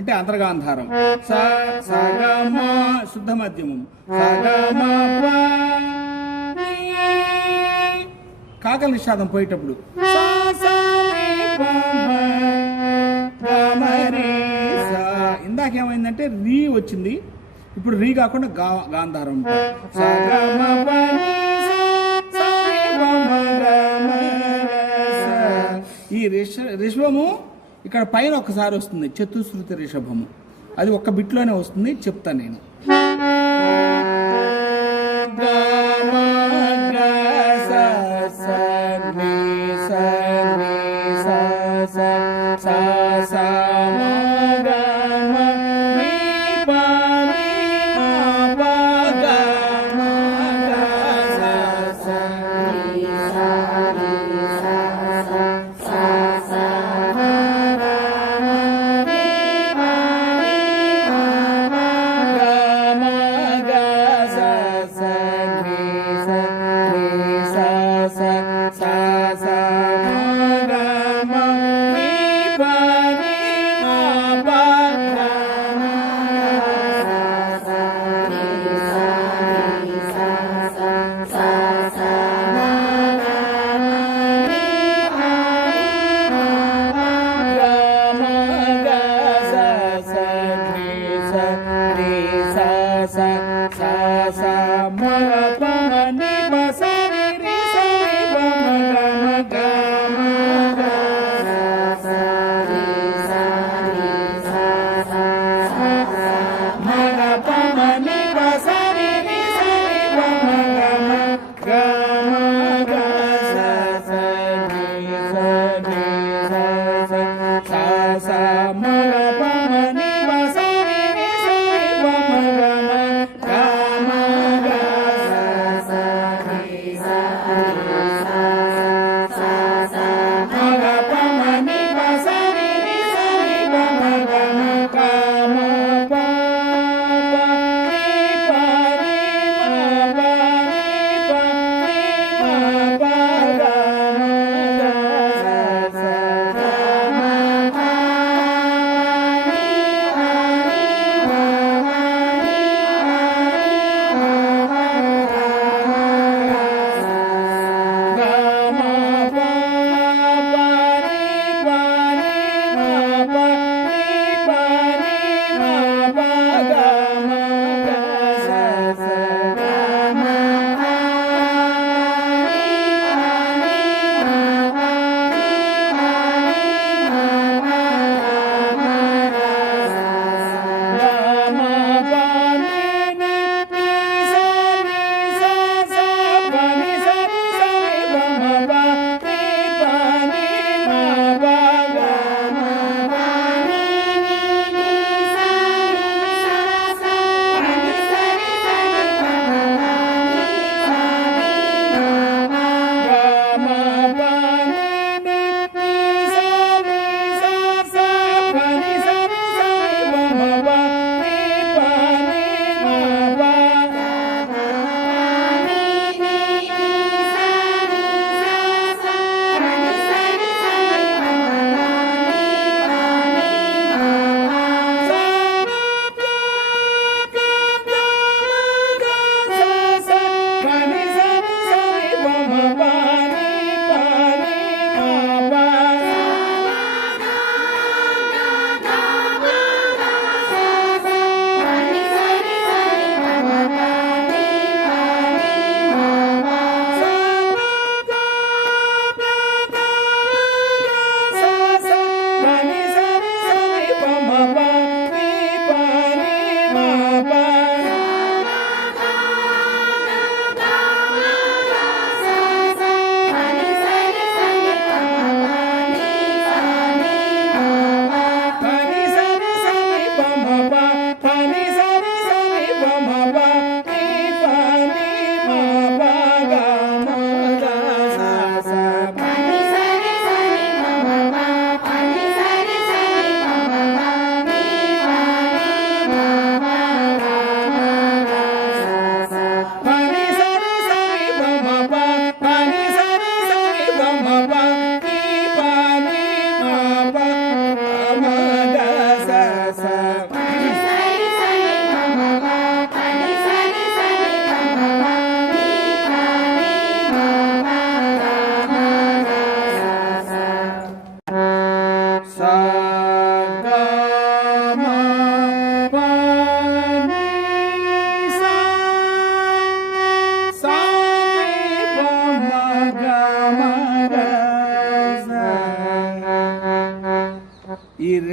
అంటే అంతర్గాంధారం. శుద్ధ మధ్యమం. కాకల నిషాదం పోయేటప్పుడు ఇందాకేమైందంటే రీ వచ్చింది. ఇప్పుడు రీ కాకుండా గా గాంధారం. ఈ రిష్ రిశ్వము ఇక్కడ పైన ఒకసారి వస్తుంది చతుశ్రుతి రిషభము. అది ఒక్క బిట్లోనే వస్తుంది చెప్తా నేను.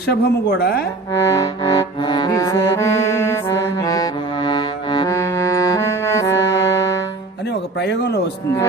రిషభము కూడా అని ఒక ప్రయోగంలో వస్తుంది.